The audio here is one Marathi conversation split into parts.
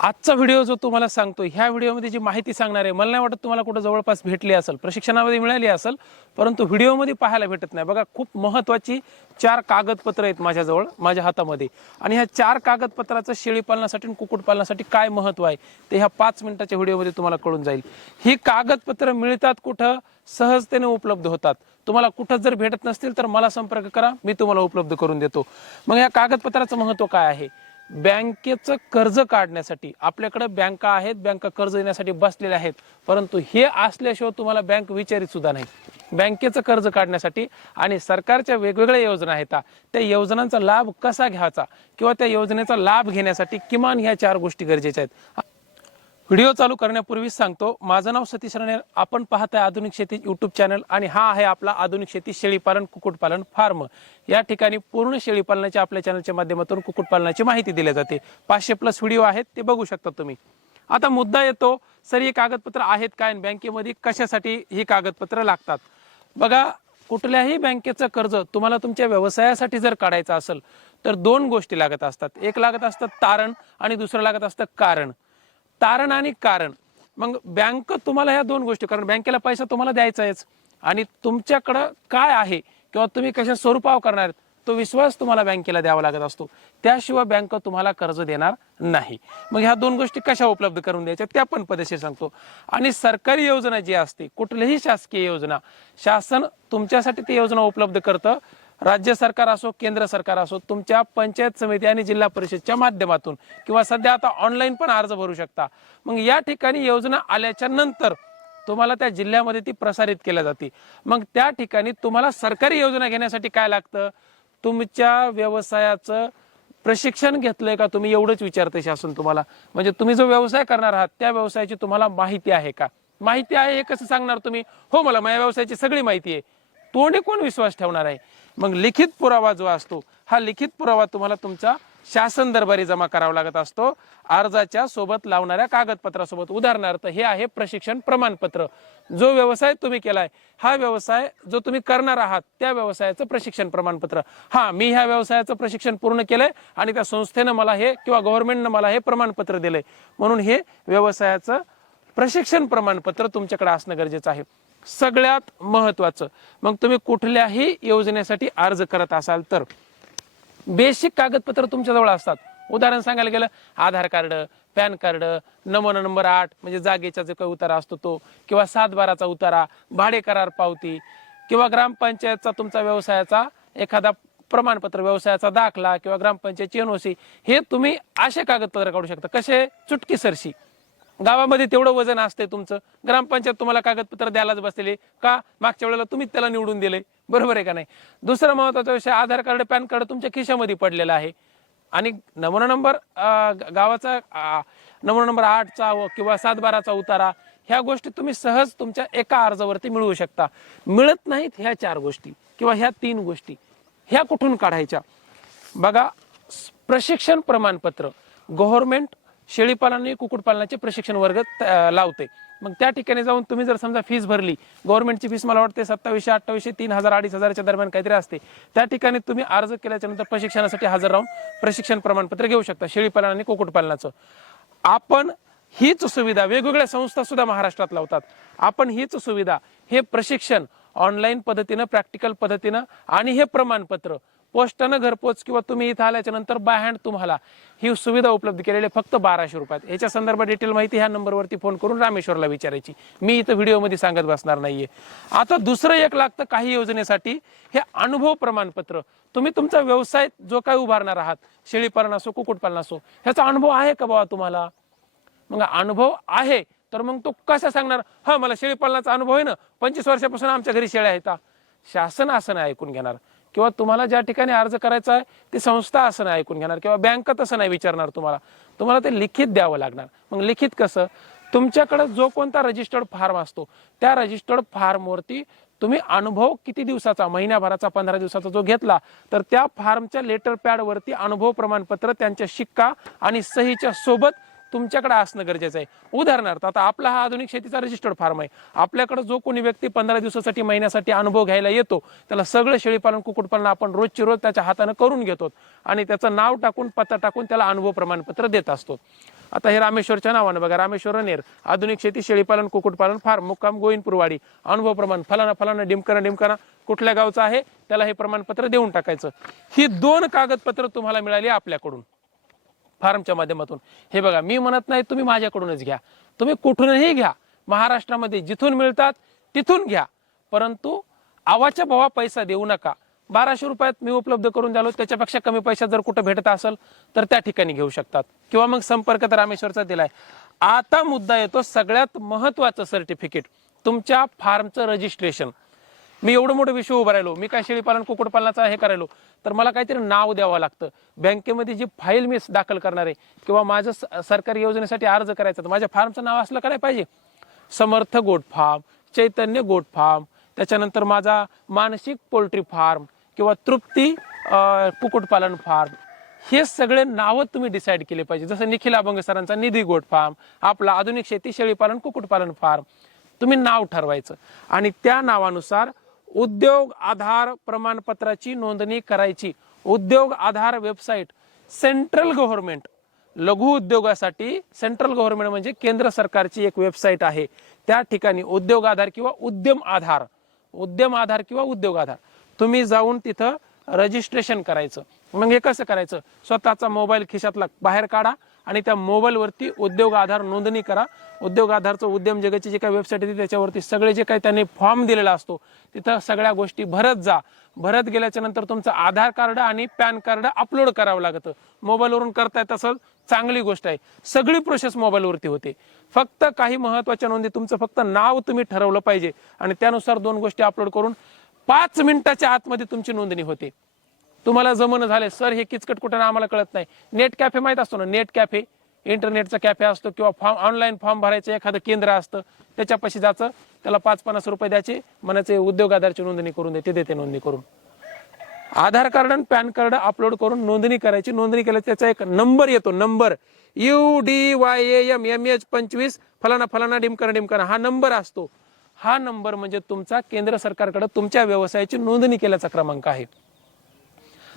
आजचा व्हिडिओ जो तुम्हाला सांगतो, ह्या व्हिडिओमध्ये जी माहिती सांगणार आहे, मला नाही वाटत तुम्हाला कुठे जवळपास भेटली असेल, प्रशिक्षणामध्ये मिळाली असेल, परंतु व्हिडिओमध्ये पाहायला भेटत नाही. बघा, खूप महत्त्वाची 4 कागदपत्र आहेत माझ्याजवळ, माझ्या हातामध्ये. आणि ह्या 4 कागदपत्राचं शेळी पालनासाठी आणि कुक्कुट पालनासाठी काय महत्त्व आहे ते ह्या 5 मिनिटाच्या व्हिडिओमध्ये तुम्हाला कळून जाईल. ही कागदपत्र मिळतात कुठं? सहजतेने उपलब्ध होतात. तुम्हाला कुठं जर भेटत नसतील तर मला संपर्क करा, मी तुम्हाला उपलब्ध करून देतो. मग या कागदपत्राचं महत्त्व काय आहे? बँकेचं कर्ज काढण्यासाठी आपल्याकडे बँका आहेत, बँका कर्ज देण्यासाठी बसलेल्या आहेत, परंतु हे असल्याशिवाय तुम्हाला बँक विचारित सुद्धा नाही. बँकेचं कर्ज काढण्यासाठी आणि सरकारच्या वेगवेगळ्या योजना आहेत, त्या योजनांचा लाभ कसा घ्यायचा किंवा त्या योजनेचा लाभ घेण्यासाठी किमान ह्या 4 गोष्टी गरजेच्या आहेत. व्हिडिओ चालू करण्यापूर्वी सांगतो, माझं नाव सतीश राणे, आपण पाहताय आधुनिक शेती युट्यूब चॅनल आणि हा आहे आपला आधुनिक शेती शेळीपालन कुक्कुटपालन फार्म. या ठिकाणी पूर्ण शेळीपालनाच्या आपल्या चॅनलच्या माध्यमातून कुक्कुटपालनाची माहिती दिली जाते. 500+ व्हिडिओ आहेत, ते बघू शकता तुम्ही. आता मुद्दा येतो, सर ही कागदपत्र आहेत काय आणि बँकेमध्ये कशासाठी ही कागदपत्र लागतात? बघा, कुठल्याही बँकेचं कर्ज तुम्हाला तुमच्या व्यवसायासाठी जर काढायचं असेल तर 2 गोष्टी लागत असतात. एक लागत असतं तारण आणि दुसरं लागत असतं कारण. तारण आणि कारण, मग बँक तुम्हाला ह्या 2 गोष्टी, कारण बँकेला पैसा तुम्हाला द्यायचा आहेच आणि तुमच्याकडं काय आहे किंवा तुम्ही कशा स्वरूपावर करणार तो विश्वास तुम्हाला बँकेला द्यावा लागत असतो. त्याशिवाय बँक तुम्हाला कर्ज देणार नाही. मग ह्या 2 गोष्टी कशा उपलब्ध करून द्यायच्या त्या पण पद्धतशीर सांगतो. आणि सरकारी योजना जी असते, कुठलीही शासकीय योजना, शासन तुमच्यासाठी ती योजना उपलब्ध करतं. राज्य सरकार असो, केंद्र सरकार असो, तुमच्या पंचायत समिती आणि जिल्हा परिषदच्या माध्यमातून किंवा सध्या आता ऑनलाईन पण अर्ज भरू शकता. मग या ठिकाणी योजना आल्याच्या नंतर तुम्हाला त्या जिल्ह्यामध्ये ती प्रसारित केल्या जाते. मग त्या ठिकाणी तुम्हाला सरकारी योजना घेण्यासाठी काय लागतं? तुमच्या व्यवसायाचं प्रशिक्षण घेतलंय का तुम्ही, एवढंच विचारते शासन तुम्हाला. म्हणजे तुम्ही जो व्यवसाय करणार आहात त्या व्यवसायाची तुम्हाला माहिती आहे का? माहिती आहे हे कसं सांगणार तुम्ही? हो, मला माझ्या व्यवसायाची सगळी माहिती आहे. तोंडी कोण विश्वास ठेवणार आहे? मग लिखित पुरावा जो असतो, हा लिखित पुरावा तुम्हाला तुमचा शासन दरबारी जमा करावा लागत असतो, अर्जाच्या सोबत लावणाऱ्या कागदपत्रासोबत. उदाहरणार्थ, हे आहे प्रशिक्षण प्रमाणपत्र. जो व्यवसाय तुम्ही केलाय, हा व्यवसाय जो तुम्ही करणार आहात त्या व्यवसायाचं प्रशिक्षण प्रमाणपत्र. हा, मी ह्या व्यवसायाचं प्रशिक्षण पूर्ण केलंय आणि त्या संस्थेनं मला हे किंवा गव्हर्नमेंटनं मला हे प्रमाणपत्र दिलंय, म्हणून हे व्यवसायाचं प्रशिक्षण प्रमाणपत्र तुमच्याकडे असणं गरजेचं आहे. सगळ्यात महत्वाचं, मग तुम्ही कुठल्याही योजनेसाठी अर्ज करत असाल तर बेसिक कागदपत्र तुमच्याजवळ असतात. उदाहरण सांगायला गेलं, आधार कार्ड, पॅन कार्ड, नमुना नंबर 8 म्हणजे जागेचा जो काही उतारा असतो तो, किंवा 7/12चा उतारा, भाडे करार पावती, किंवा ग्रामपंचायतचा तुमचा व्यवसायाचा एखादा प्रमाणपत्र, व्यवसायाचा दाखला किंवा ग्रामपंचायतची NOC, हे तुम्ही असे कागदपत्र काढू शकता. कसे? चुटकीसरशी. गावामध्ये तेवढं वजन असते तुमचं, ग्रामपंचायत तुम्हाला कागदपत्र द्यायलाच बसलेले का? मागच्या वेळेला तुम्ही त्याला निवडून दिले, बरोबर आहे का नाही? दुसरा महत्वाचा विषय, आधार कार्ड, पॅन कार्ड तुमच्या खिशामध्ये पडलेला आहे आणि नमुना नंबर गावाचा नमुना नंबर 8चा किंवा 7/12चा उतारा, ह्या गोष्टी तुम्ही सहज तुमच्या एका अर्जावरती मिळवू शकता. मिळत नाहीत ह्या 4 गोष्टी किंवा ह्या 3 गोष्टी, ह्या कुठून काढायच्या? बघा, प्रशिक्षण प्रमाणपत्र गव्हर्नमेंट शेळीपालन आणि कुक्कुटपालनाचे प्रशिक्षण वर्ग लावते. मग त्या ठिकाणी जाऊन तुम्ही जर समजा फीस भरली, गव्हर्नमेंटची फीस मला वाटते 2700, 2800, 3000, 2500च्या दरम्यान काहीतरी असते, त्या ठिकाणी तुम्ही अर्ज केल्याच्या नंतर प्रशिक्षणासाठी हजर राहून प्रशिक्षण प्रमाणपत्र घेऊ शकता शेळीपालन आणि कुक्कुटपालनाचं. आपण हीच सुविधा, वेगवेगळ्या संस्था सुद्धा महाराष्ट्रात लावतात, आपण हीच सुविधा, हे प्रशिक्षण ऑनलाईन पद्धतीनं, प्रॅक्टिकल पद्धतीनं आणि हे प्रमाणपत्र पोस्टानं घरपोच किंवा तुम्ही इथं आल्याच्या नंतर बाय हँड तुम्हाला ही सुविधा उपलब्ध केलेली आहे फक्त 1200 रुपयात. याच्या संदर्भात डिटेल माहिती ह्या नंबरवरती फोन करून रामेश्वरला विचारायची, मी इथं व्हिडिओमध्ये सांगत बसणार नाहीये. आता दुसरं एक लागतं काही योजनेसाठी, हे अनुभव प्रमाणपत्र. तुम्ही तुमचा व्यवसाय जो काही उभारणार आहात, शेळीपालन असो, कुक्कुटपालन असो, ह्याचा अनुभव आहे का बाबा तुम्हाला? मग अनुभव आहे तर मग तो कसा सांगणार? हा, मला शेळीपालनाचा अनुभव आहे ना, 25 वर्षापासून आमच्या घरी शेळ्या आहेत. शासन असं नाही ऐकून घेणार, किंवा तुम्हाला ज्या ठिकाणी अर्ज करायचा आहे ती संस्था असं नाही ऐकून घेणार, किंवा बँक तसं नाही विचारणार तुम्हाला ते लिखित द्यावं लागणार. मग लिखित कसं? तुमच्याकडे जो कोणता रजिस्टर्ड फॉर्म असतो त्या रजिस्टर्ड फॉर्मवरती तुम्ही अनुभव किती दिवसाचा, महिन्याभराचा, 15 दिवसाचा जो घेतला, तर त्या फॉर्मच्या लेटर पॅडवरती अनुभव प्रमाणपत्र त्यांच्या शिक्का आणि सहीच्या सोबत तुमच्याकडे असणं गरजेचं आहे. उदाहरणार्थ, आता आपला हा आधुनिक शेतीचा रजिस्टर्ड फार्म आहे, आपल्याकडे जो कोणी व्यक्ती 15 दिवसासाठी, महिन्यासाठी अनुभव घ्यायला येतो, त्याला सगळं शेळीपालन कुक्कुटपालन आपण रोजची रोज त्याच्या हाताने करून घेतो आणि त्याचं नाव टाकून, पत्ता टाकून त्याला अनुभव प्रमाणपत्र देत असतो. आता हे रामेश्वरच्या नावानं बघा, रामेश्वर नेर, आधुनिक शेती, शेळीपालन, कुक्कुटपालन, फार्म, मुक्काम गोविंदपूरवाडी, अनुभव प्रमाण फलाना फलाना डिमकाना कुठल्या गावचा आहे त्याला हे प्रमाणपत्र देऊन टाकायचं. ही 2 कागदपत्र तुम्हाला मिळाली आपल्याकडून फार्मच्या माध्यमातून. हे बघा, मी म्हणत नाही तुम्ही माझ्याकडूनच घ्या, तुम्ही कुठूनही घ्या, महाराष्ट्रामध्ये जिथून मिळतात तिथून घ्या, परंतु आवाच्या भावा पैसा देऊ नका. 1200 रुपयात मी उपलब्ध करून द्यालो, त्याच्यापेक्षा कमी पैशात जर कुठं भेटत असेल तर त्या ठिकाणी घेऊ शकतात, किंवा मग संपर्क तर रामेश्वरचा दिलाय. आता मुद्दा येतो सगळ्यात महत्वाचं सर्टिफिकेट, तुमच्या फार्मचं रजिस्ट्रेशन. मी एवढं मोठं विषय उभं राहिलो, मी काय शेळीपालन कुक्कुटपालनाचा हे करायलो तर मला काहीतरी नाव द्यावं लागतं. बँकेमध्ये जी फाईल मी दाखल करणार आहे किंवा माझं सरकारी योजनेसाठी अर्ज करायचा तर माझ्या फार्मचं नाव असलं का नाही पाहिजे. समर्थ गोट फार्म, चैतन्य गोट फार्म, त्याच्यानंतर माझा मानसिक पोल्ट्री फार्म किंवा तृप्ती कुक्कुटपालन फार्म, हे सगळे नावं तुम्ही डिसाईड केले पाहिजे. जसं निखिल अभंग सरांचा निधी गोट फार्म, आपला आधुनिक शेती शेळीपालन कुक्कुटपालन फार्म, तुम्ही नाव ठरवायचं आणि त्या नावानुसार उद्योग आधार प्रमाणपत्राची नोंदणी करायची. उद्योग आधार वेबसाईट सेंट्रल गव्हर्नमेंट लघु उद्योगासाठी, सेंट्रल गव्हर्नमेंट म्हणजे केंद्र सरकारची एक वेबसाईट आहे. त्या ठिकाणी उद्योग आधार किंवा उद्यम आधार किंवा उद्योग आधार तुम्ही जाऊन तिथं रजिस्ट्रेशन करायचं. मग हे कसं करायचं, स्वतःचा मोबाईल खिशातला बाहेर काढा आणि त्या मोबाईलवरती उद्योग आधार नोंदणी करा. उद्योग आधारचं उद्यम जगाची जी काही वेबसाईट आहे त्याच्यावरती सगळे जे काही त्यांनी फॉर्म दिलेला असतो तिथं सगळ्या गोष्टी भरत जा. भरत गेल्याच्या नंतर तुमचं आधार कार्ड आणि पॅन कार्ड अपलोड करावं लागतं. मोबाईलवरून करता येत असेल चांगली गोष्ट आहे, सगळी प्रोसेस मोबाईलवरती होते. फक्त काही महत्वाच्या नोंदी, तुमचं फक्त नाव तुम्ही ठरवलं पाहिजे आणि त्यानुसार 2 गोष्टी अपलोड करून 5 मिनिटाच्या आतमध्ये तुमची नोंदणी होते. तुम्हाला जमणं झाले सर हे किचकट कुठं आम्हाला कळत नाही, नेट कॅफे माहित असतो ना, नेट कॅफे इंटरनेटचा कॅफे असतो किंवा ऑनलाईन फॉर्म भरायचं एखादं केंद्र असतं, त्याच्यापाशी जायचं, त्याला 5-50 रुपये द्यायचे, म्हणायचे उद्योग आधारची नोंदणी करून देते नोंदणी करून. आधार कार्ड आणि पॅन कार्ड अपलोड करून नोंदणी करायची. नोंदणी केल्यास त्याचा एक नंबर येतो, नंबर UDYAMMH 25 फलाना फलाना डिमकाना हा नंबर असतो. हा नंबर म्हणजे तुमचा केंद्र सरकारकडे तुमच्या व्यवसायाची नोंदणी केल्याचा क्रमांक आहे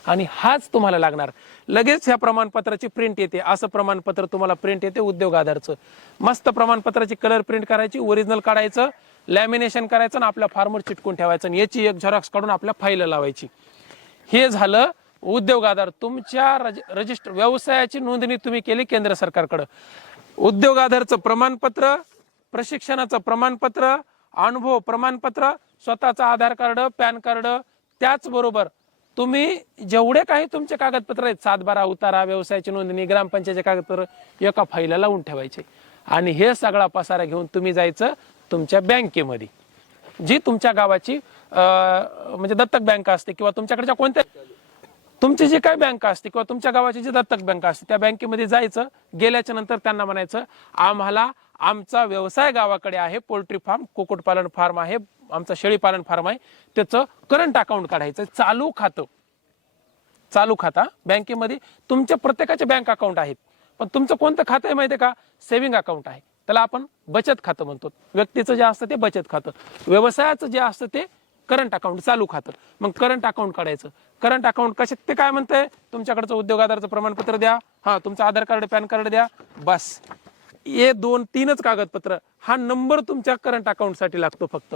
आणि हाच तुम्हाला लागणार. लगेच ह्या प्रमाणपत्राची प्रिंट येते, असं प्रमाणपत्र तुम्हाला प्रिंट येते उद्योग आधारचं. मस्त प्रमाणपत्राची कलर प्रिंट करायची, ओरिजिनल काढायचं, लॅमिनेशन करायचं आणि आपल्या फार्मवर चिटकून ठेवायचं आणि याची एक झेरॉक्स काढून आपल्या फाईलला लावायची. हे झालं उद्योग आधार. तुमच्या रजिस्टर व्यवसायाची नोंदणी तुम्ही केली केंद्र सरकारकडे. उद्योग आधारचं प्रमाणपत्र, प्रशिक्षणाचं प्रमाणपत्र, अनुभव प्रमाणपत्र, स्वतःचा आधार कार्ड, पॅन कार्ड, त्याचबरोबर तुम्ही जेवढे काही तुमचे कागदपत्र आहेत, 7-12 उतारा, व्यवसायाची नोंदणी, ग्रामपंचायतचे कागदपत्र एका फाईलला लावून ठेवायचे आणि हे सगळा पसारा घेऊन तुम्ही जायचं तुमच्या बँकेमध्ये, जी तुमच्या गावाची म्हणजे दत्तक बँक असते किंवा तुमच्याकडच्या कोणत्या तुमची जी काही बँक असते किंवा तुमच्या गावाची जी दत्तक बँक असते त्या बँकेमध्ये जायचं. गेल्याच्या नंतर त्यांना म्हणायचं आम्हाला आमचा व्यवसाय गावाकडे आहे, पोल्ट्री फार्म, कुक्कुटपालन फार्म आहे, आमचा शेळीपालन फार्म आहे, त्याचं करंट अकाउंट काढायचं. चालू खाता बँकेमध्ये तुमच्या प्रत्येकाचे बँक अकाउंट आहेत, पण तुमचं कोणतं खातं आहे माहिती आहे का, सेव्हिंग अकाउंट आहे, त्याला आपण बचत खातं म्हणतो. व्यक्तीचं जे असतं ते बचत खातं, व्यवसायाचं जे असतं ते करंट अकाउंट, चालू खातं. मग करंट अकाउंट काढायचं. करंट अकाउंट कसे ते काय म्हणतंय, तुमच्याकडचं उद्योग आधारचं प्रमाणपत्र द्या, तुमचं आधार कार्ड पॅन कार्ड द्या, बस. हे 2-3च कागदपत्र. हा नंबर तुमच्या करंट अकाउंट साठी लागतो फक्त.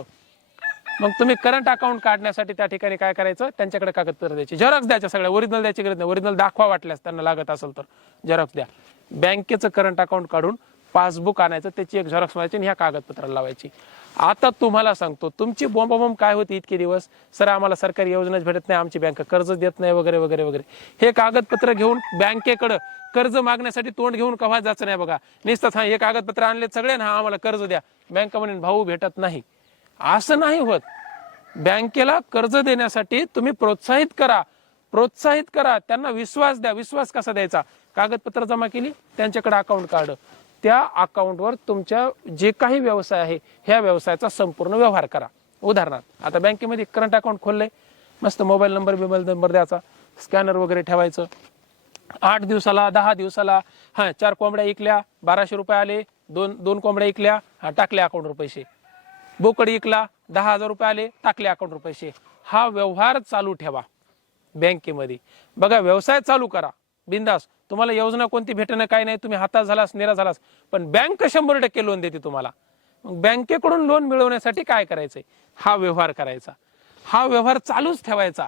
मग तुम्ही करंट अकाउंट काढण्यासाठी त्या ठिकाणी काय करायचं, त्यांच्याकडे कागदपत्र द्यायचे, झेरॉक्स द्यायच्या सगळ्या, ओरिजिनल द्यायची गरज नाही, ओरिजिनल दाखवा वाटल्यास त्यांना लागत असेल तर झेरॉक्स द्या. बँकेचं करंट अकाउंट काढून पासबुक आणायचं, त्याची एक झेरॉक्स मारायची आणि ह्या कागदपत्राला लावायची. आता तुम्हाला सांगतो तुमची बोंबाबोंब काय होती इतके दिवस, सर आम्हाला सरकारी योजनाच भेटत नाही, आमची बँक कर्ज देत नाही वगैरे वगैरे वगैरे. हे कागदपत्र घेऊन बँकेकडे कर्ज मागण्यासाठी तोंड घेऊन कव्हा जायचं नाही बघा. नुसतं हे कागदपत्र आणले सगळे ना, आम्हाला कर्ज द्या, बँक म्हणून भाऊ भेटत नाही, असं नाही होत. बँकेला कर्ज देण्यासाठी तुम्ही प्रोत्साहित करा, त्यांना विश्वास द्या. विश्वास कसा द्यायचा, कागदपत्र जमा केली, त्यांच्याकडे अकाउंट कार्ड, त्या अकाउंटवर तुमच्या जे काही व्यवसाय आहे ह्या व्यवसायाचा संपूर्ण व्यवहार करा. उदाहरणार्थ आता बँकेमध्ये करंट अकाउंट खोललंय, मस्त मोबाईल नंबर द्यायचा, स्कॅनर वगैरे ठेवायचं. 8 दिवसाला 10 दिवसाला 4 कोंबड्या इकल्या, 1200 रुपये आले, दोन कोंबड्या इकल्या, टाकले अकाउंटवर पैसे. बोकड इकला, 10,000 रुपये आले, टाकले अकाउंटवर पैसे. हा व्यवहार चालू ठेवा बँकेमध्ये. बघा व्यवसाय चालू करा, बिंदास, तुम्हाला योजना कोणती भेटणं काय नाही, तुम्ही हातात झालास निराश झालास, पण बँक 100% लोन देते तुम्हाला. मग बँकेकडून लोन मिळवण्यासाठी काय करायचंय, हा व्यवहार करायचा, हा व्यवहार चालूच ठेवायचा.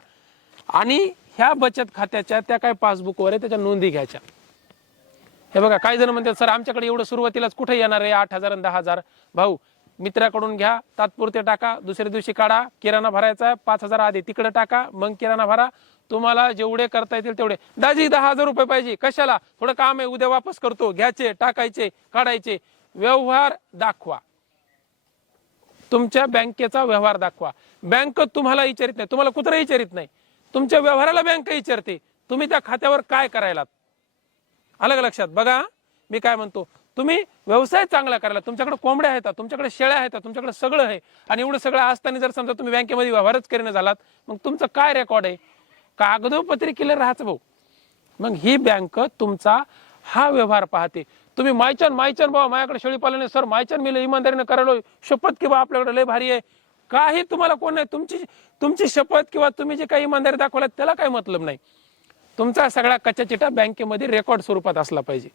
आणि ह्या बचत खात्याच्या त्या काय पासबुकवर आहे त्याच्या नोंदी घ्यायच्या. हे बघा, काही जण म्हणतात सर आमच्याकडे एवढं सुरुवातीलाच कुठे येणार आहे 8,000 आणि 10,000. भाऊ, मित्राकडून घ्या, तात्पुरते टाका, दुसऱ्या दिवशी काढा. किराणा भरायचा 5,000 आधी तिकडे टाका, मग किराणा भरा. तुम्हाला जेवढे करता येतील तेवढे. दाजी 10,000 रुपये पाहिजे, कशाला, थोडं काम आहे, उद्या वापस करतो. घ्यायचे, टाकायचे, काढायचे. व्यवहार दाखवा, तुमच्या बँकेचा व्यवहार दाखवा. बँक तुम्हाला विचारित नाही, तुम्हाला कुत्रा विचारित नाही, तुमच्या व्यवहाराला बँक विचारते तुम्ही त्या खात्यावर काय करायला. अलग लक्षात. बघा मी काय म्हणतो, तुम्ही व्यवसाय चांगला करायला, तुमच्याकडे कोंबड्या आहेत, तुमच्याकडे शेळ्या आहेत, तुमच्याकडे सगळं आहे, आणि एवढं सगळं असताना जर समजा तुम्ही बँकेमध्ये व्यवहारच करीना झालात, मग तुमचं काय रेकॉर्ड आहे, कागदोपत्री क्लिअर राहायचं भाऊ. मग ही बँक तुमचा हा व्यवहार पाहते. तुम्ही मायचन बाबा माझ्याकडे शेळी पालन आहे सर, मायचन मी लय इमानदारीने करायला, शपथ की बा आपल्याकडे लय भारी आहे, काही तुम्हाला कोण नाही, तुमची शपथ किंवा तुम्ही जे काही इमानदारी दाखवलात त्याला काही मतलब नाही. तुमचा सगळा कच्चा चिठा बँकेमध्ये रेकॉर्ड स्वरूपात असला पाहिजे.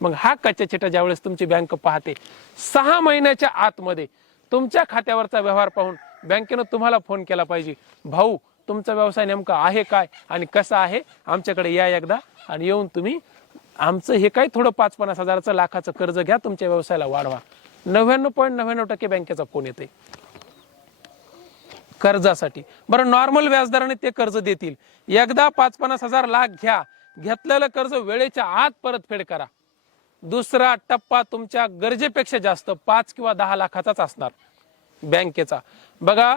मग हा कच्चा चिठा ज्यावेळेस तुमची बँक पाहते, 6 महिन्याच्या आतमध्ये तुमच्या खात्यावरचा व्यवहार पाहून बँकेनं तुम्हाला फोन केला पाहिजे, भाऊ तुमचा व्यवसाय नेमका आहे काय आणि कसा आहे, आमच्याकडे या एकदा, आणि येऊन तुम्ही आमचं हे काय थोडं 5-50 हजाराचं लाखाचं कर्ज घ्या, तुमच्या व्यवसायाला वाढवा. 99.99% बँकेचा फोन येते कर्जासाठी. बरं, नॉर्मल व्याजदराने ते कर्ज देतील. एकदा 5-50 हजार लाख घ्या, घेतलेलं कर्ज वेळेच्या आत परतफेड करा. दुसरा टप्पा तुमच्या गरजेपेक्षा जास्त 5 किंवा 10 लाखाचाच असणार बँकेचा. बघा,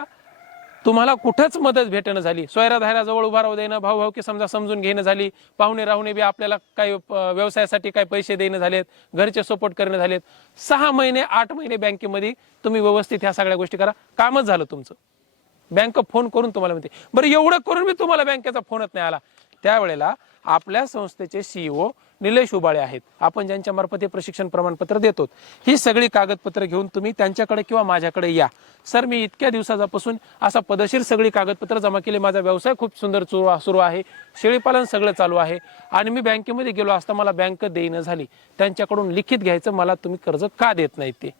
तुम्हाला कुठंच मदत भेटणं झाली, सोयरा धायरा जवळ उभा राहू देणं, भाऊ की समजा समजून घेणं झाली, पाहुणे राहुणे बी आपल्याला काही व्यवसायासाठी काही पैसे देणं झालेत, घरचे सपोर्ट करणं झालेत, 6 महिने 8 महिने बँकेमध्ये तुम्ही व्यवस्थित ह्या सगळ्या गोष्टी करा, कामच झालं तुमचं. बँक फोन करून तुम्हाला म्हणते, बरं एवढं करून मी तुम्हाला बँकेचा फोनच नाही आला, त्यावेळेला आपल्या संस्थेचे CEO निलेश उबाळे आहेत, आपण ज्यांच्या मार्फत हे प्रशिक्षण प्रमाणपत्र देतो, ही सगळी कागदपत्र घेऊन तुम्ही त्यांच्याकडे किंवा माझ्याकडे या. सर मी इतक्या दिवसापासून असा पदशीर सगळी कागदपत्र जमा केली, माझा व्यवसाय खूप सुंदर सुरू आहे, शेळीपालन सगळं चालू आहे, आणि मी बँकेमध्ये गेलो असता मला बँक देईन झाली, त्यांच्याकडून लिखित घ्यायचं, मला तुम्ही कर्ज का देत नाही ते,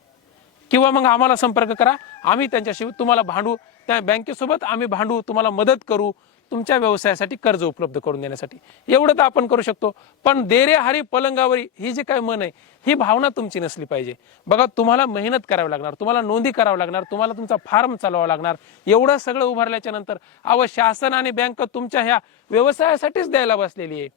किंवा मग आम्हाला संपर्क करा, आम्ही त्यांच्याशी तुम्हाला भांडू, त्या बँकेसोबत आम्ही भांडू, तुम्हाला मदत करू, तुमच्या व्यवसायासाठी कर्ज उपलब्ध करून देण्यासाठी. एवढं तर आपण करू शकतो. पण देरे हरी पलंगावरी ही जी काय मन आहे, ही भावना तुमची नसली पाहिजे. बघा, तुम्हाला मेहनत करावी लागणार, तुम्हाला नोंदी करावं लागणार, तुम्हाला तुमचा फार्म चालवावा लागणार. एवढं सगळं उभारल्याच्या नंतर शासन आणि बँक तुमच्या ह्या व्यवसायासाठीच द्यायला बसलेली आहे,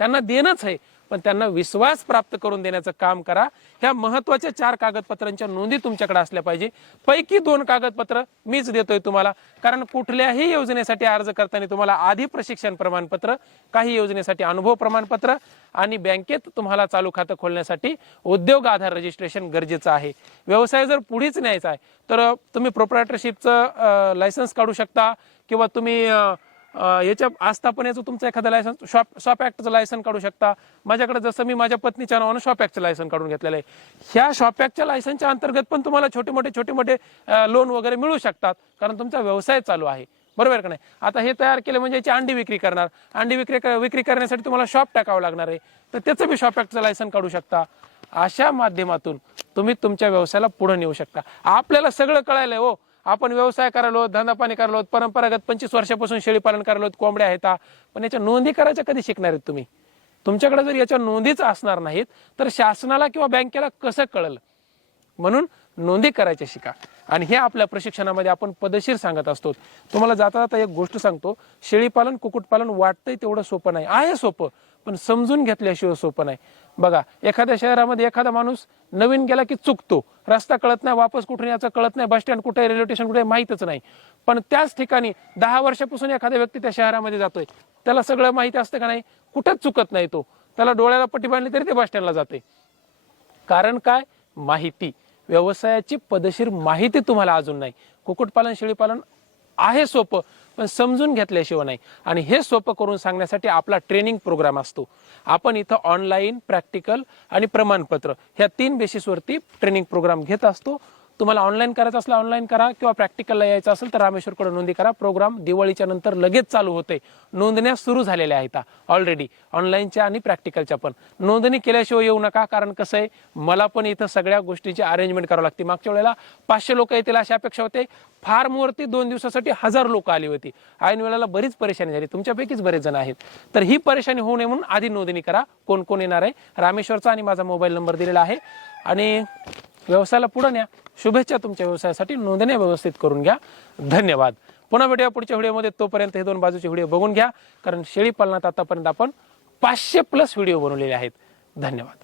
त्यांना देणंच आहे, पण त्यांना विश्वास प्राप्त करून देण्याचं काम करा. ह्या महत्वाच्या 4 कागदपत्रांच्या नोंदी तुमच्याकडे असल्या पाहिजे. पैकी 2 कागदपत्र मीच देतोय तुम्हाला, कारण कुठल्याही योजनेसाठी अर्ज करताना तुम्हाला आधी प्रशिक्षण प्रमाणपत्र, काही योजनेसाठी अनुभव प्रमाणपत्र, आणि बँकेत तुम्हाला चालू खातं खोलण्यासाठी उद्योग आधार रजिस्ट्रेशन गरजेचं आहे. व्यवसाय जर पुढेच न्यायचा आहे तर तुम्ही प्रोप्रायटरशिपचं लायसन्स काढू शकता, किंवा तुम्ही याच्या आस्थापनेचं तुमचं एखादं लायसन्स, शॉप ऍक्टचं लायसन्स काढू शकता. माझ्याकडे जसं मी माझ्या पत्नीच्या नावानं शॉप ऍक्टचं लायसन्स काढून घेतलेलं आहे. ह्या शॉप ऍक्टच्या लायसन्सच्या अंतर्गत पण तुम्हाला छोटे मोठे लोन वगैरे मिळू शकतात, कारण तुमचा व्यवसाय चालू आहे, बरोबर का नाही. आता हे तयार केलं म्हणजे याची अंडी विक्री करणार, अंडी विक्री करण्यासाठी तुम्हाला शॉप टाकावं लागणार आहे, तर त्याचं बी शॉप ऍक्टचं लायसन्स काढू शकता. अशा माध्यमातून तुम्ही तुमच्या व्यवसायाला पुढे नेऊ शकता. आपल्याला सगळं कळायलंय हो, आपण व्यवसाय करायलो, धंदा पाणी करायलो, परंपरागत 25 वर्षापासून शेळी पालन करायलो, कोंबड्या आहेत, पण याच्या नोंदी करायच्या कधी शिकणार आहेत तुम्ही. तुमच्याकडे जर याच्या नोंदीच असणार नाहीत तर शासनाला किंवा बँकेला कसं कळलं. म्हणून नोंदी करायच्या शिका. आणि हे आपल्या प्रशिक्षणामध्ये आपण पदशीर सांगत असतो. तुम्हाला जाता जाता एक गोष्ट सांगतो, शेळीपालन कुक्कुटपालन वाटतंय तेवढं सोपं नाही, आहे सोपं, पण समजून घेतल्याशिवाय सोपं नाही. बघा, एखाद्या शहरामध्ये एखादा माणूस नवीन गेला की चुकतो, रस्ता कळत नाही, वापस कुठून याचं कळत नाही, बस स्टँड कुठे, रेल्वे स्टेशन कुठे माहीतच नाही. पण त्याच ठिकाणी 10 वर्षापासून एखादा व्यक्ती त्या शहरामध्ये जातोय, त्याला सगळं माहिती असतं का नाही, कुठंच चुकत नाही तो, त्याला डोळ्याला पट्टी बांधली तरी ते बस स्टँडला जाते. कारण काय, माहिती, व्यवसायाची पदशीर माहिती तुम्हाला अजून नाही. कुक्कुटपालन शेळीपालन आहे सोपं, पण समजून घेतल्याशिवाय नाही. आणि हे सोपं करून सांगण्यासाठी आपला ट्रेनिंग प्रोग्राम असतो. आपण इथं ऑनलाईन, प्रॅक्टिकल आणि प्रमाणपत्र ह्या 3 बेसिसवरती ट्रेनिंग प्रोग्राम घेत असतो. तुम्हाला ऑनलाईन करायचं असलं ऑनलाईन करा, किंवा प्रॅक्टिकलला यायचं असेल तर रामेश्वरकडे नोंदी करा. प्रोग्राम दिवाळीच्या नंतर लगेच चालू होते. नोंदण्या सुरू झालेल्या आहेत ऑलरेडी, ऑनलाईनच्या आणि प्रॅक्टिकलच्या पण. नोंदणी केल्याशिवाय येऊ नका, कारण कसं आहे, मला पण इथं सगळ्या गोष्टीची अरेंजमेंट करावी लागते. मागच्या वेळेला 500 लोक येतील अशी अपेक्षा होते, फार्मवरती 2 दिवसासाठी 1000 लोक आली होती. ऐन वेळेला बरीच परेशानी झाली, तुमच्यापैकीच बरेच जण आहेत. तर ही परेशानी होऊ नये म्हणून आधी नोंदणी करा. कोण कोण येणार आहे, रामेश्वरचा आणि माझा मोबाईल नंबर दिलेला आहे. आणि व्यवसायाला पुढे न्या. शुभेच्छा तुमच्या व्यवसायासाठी. नोंदणी व्यवस्थित करून घ्या. धन्यवाद. पुन्हा भेटूया पुढच्या व्हिडिओमध्ये. तोपर्यंत हे 2 बाजूचे व्हिडिओ बघून घ्या, कारण शेळी पालनात आतापर्यंत आपण 500+ व्हिडिओ बनवलेले आहेत. धन्यवाद.